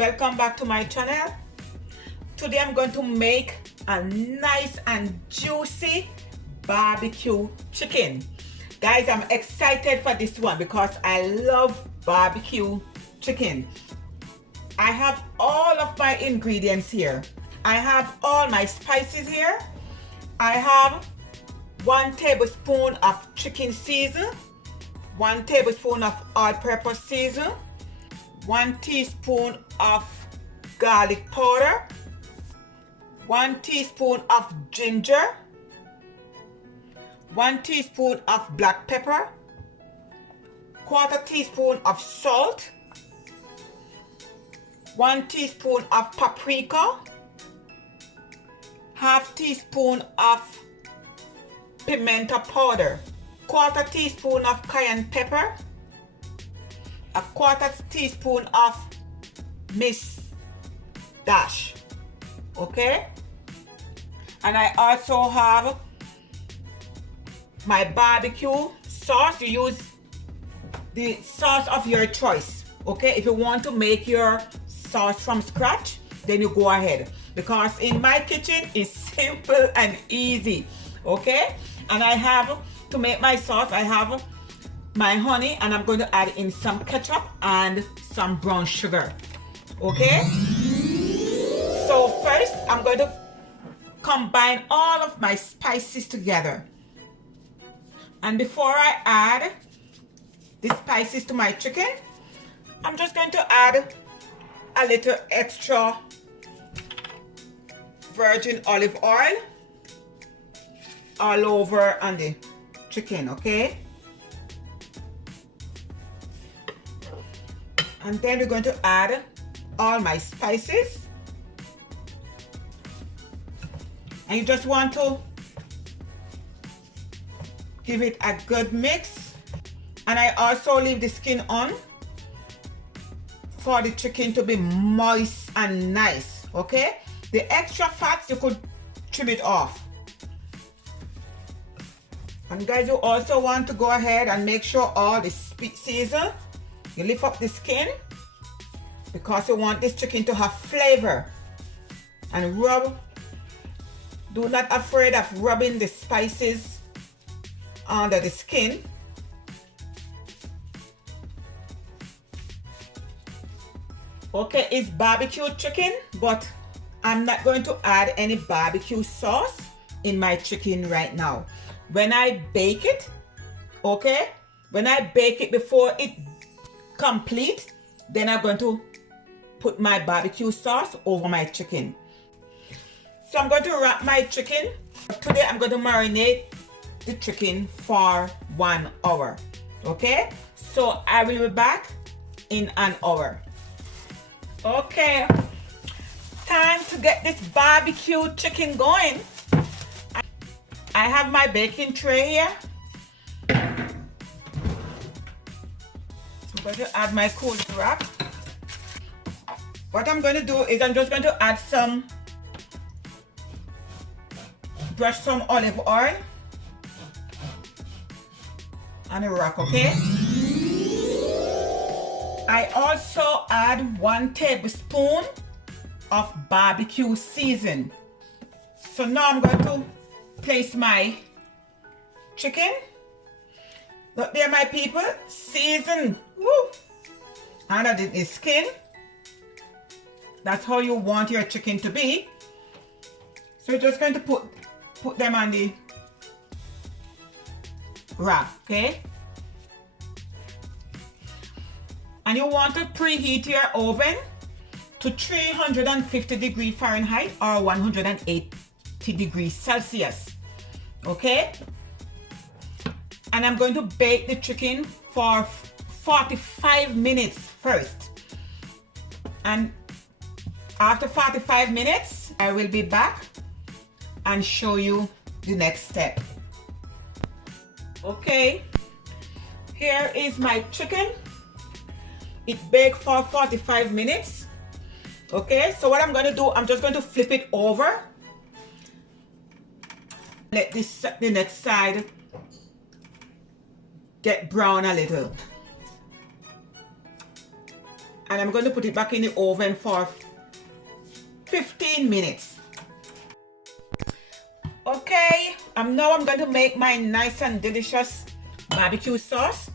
welcome back to my channel. Today I'm going to make a nice and juicy barbecue chicken. Guys, I'm excited for this one because I love barbecue chicken. I have all of my ingredients here. I have all my spices here. I have 1 tablespoon of chicken season, 1 tablespoon of all-purpose season, 1 teaspoon of garlic powder, 1 teaspoon of ginger, 1 teaspoon of black pepper, 1/4 teaspoon of salt, 1 teaspoon of paprika, 1/2 teaspoon of pimento powder, 1/4 teaspoon of cayenne pepper, 1/4 teaspoon of Miss Dash. Okay, and I also have my barbecue sauce. You use the sauce of your choice. Okay, if you want to make your sauce from scratch, then you go ahead, because in my kitchen it's simple and easy. Okay, and I have to make my sauce, I have my honey, and I'm going to add in some ketchup and some brown sugar. Okay, so first I'm going to combine all of my spices together, and before I add the spices to my chicken, I'm just going to add a little extra virgin olive oil all over on the chicken. Okay, and then we're going to add all my spices, and you just want to give it a good mix. And I also leave the skin on for the chicken to be moist and nice. Okay, the extra fats you could trim it off. And guys, you also want to go ahead and make sure all the season, you lift up the skin, because you want this chicken to have flavor. And rub, do not afraid of rubbing the spices under the skin. Okay, it's barbecue chicken, but I'm not going to add any barbecue sauce in my chicken right now. When I bake it, okay, when I bake it before it complete, then I'm going to put my barbecue sauce over my chicken. So I'm going to wrap my chicken. Today I'm going to marinate the chicken for 1 hour. Okay, so I will be back in an hour. Okay, time to get this barbecue chicken going. I have my baking tray here. I'm going to add my cold wrap. What I'm going to do is I'm just going to add brush some olive oil on the rack. Okay, I also add 1 tablespoon of barbecue season. So now I'm going to place my chicken. Look there, my people, season. Woo! Under the skin. That's how you want your chicken to be. So you're just going to put them on the rack. Okay, and you want to preheat your oven to 350 degrees Fahrenheit or 180 degrees Celsius. Okay, and I'm going to bake the chicken for 45 minutes first, and after 45 minutes I will be back and show you the next step. Okay, here is my chicken. It baked for 45 minutes. Okay, so what I'm going to do, I'm just going to flip it over. Let the next side get brown a little. and I'm going to put it back in the oven for 15 minutes. Okay, now I'm going to make my nice and delicious barbecue sauce,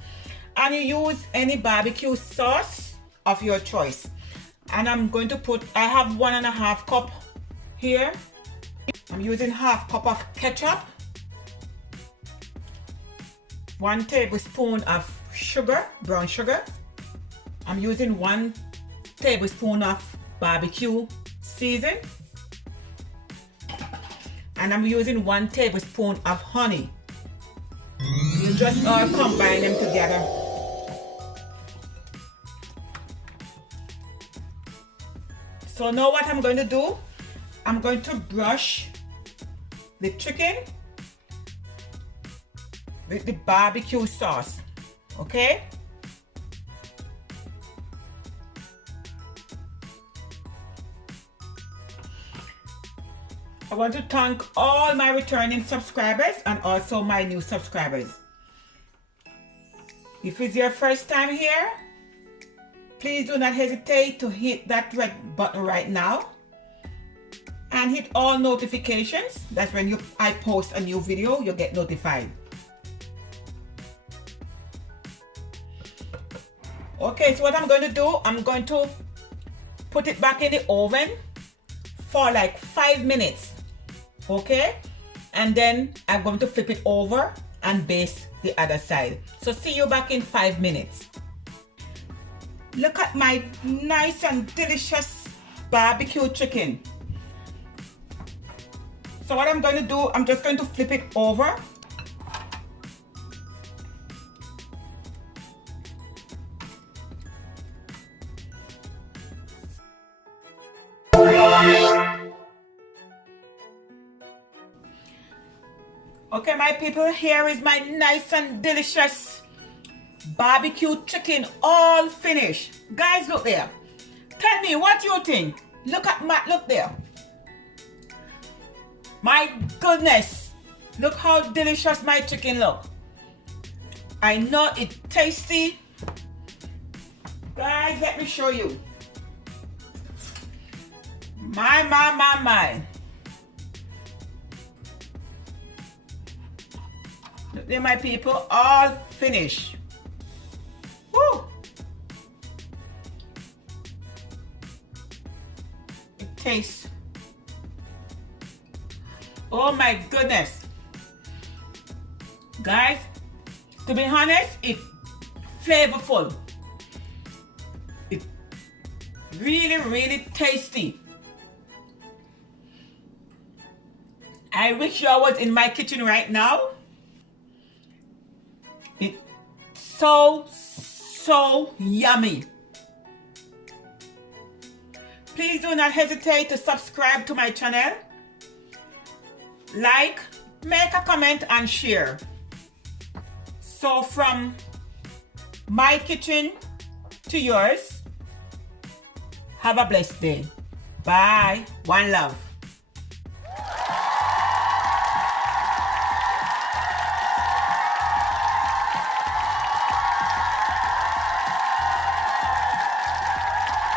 and you use any barbecue sauce of your choice. And I'm going to put, I have 1.5 cup here. I'm using 1/2 cup of ketchup, 1 tablespoon of sugar, brown sugar. I'm using 1 tablespoon of barbecue season, and I'm using 1 tablespoon of honey. You just all combine them together. So now what I'm going to do, I'm going to brush the chicken with the barbecue sauce, okay? I want to thank all my returning subscribers and also my new subscribers. If it's your first time here, please do not hesitate to hit that red button right now and hit all notifications. That's when I post a new video, you'll get notified. Okay, so what I'm going to do, I'm going to put it back in the oven for like 5 minutes. Okay, and then I'm going to flip it over and baste the other side. So see you back in 5 minutes. Look at my nice and delicious barbecue chicken. So what I'm going to do, I'm just going to flip it over. Okay, my people, here is my nice and delicious barbecue chicken, all finished. Guys, look there. Tell me what you think. Look at my, look there. My goodness, look how delicious my chicken look. I know it's tasty. Guys, let me show you. My. Look there, my people, all finished. Woo! It tastes. Oh my goodness. Guys, to be honest, it's flavorful. It's really tasty. I wish I was in my kitchen right now. It's so yummy. Please do not hesitate to subscribe to my channel. Like, make a comment and share. So from my kitchen to yours, have a blessed day. Bye. One love.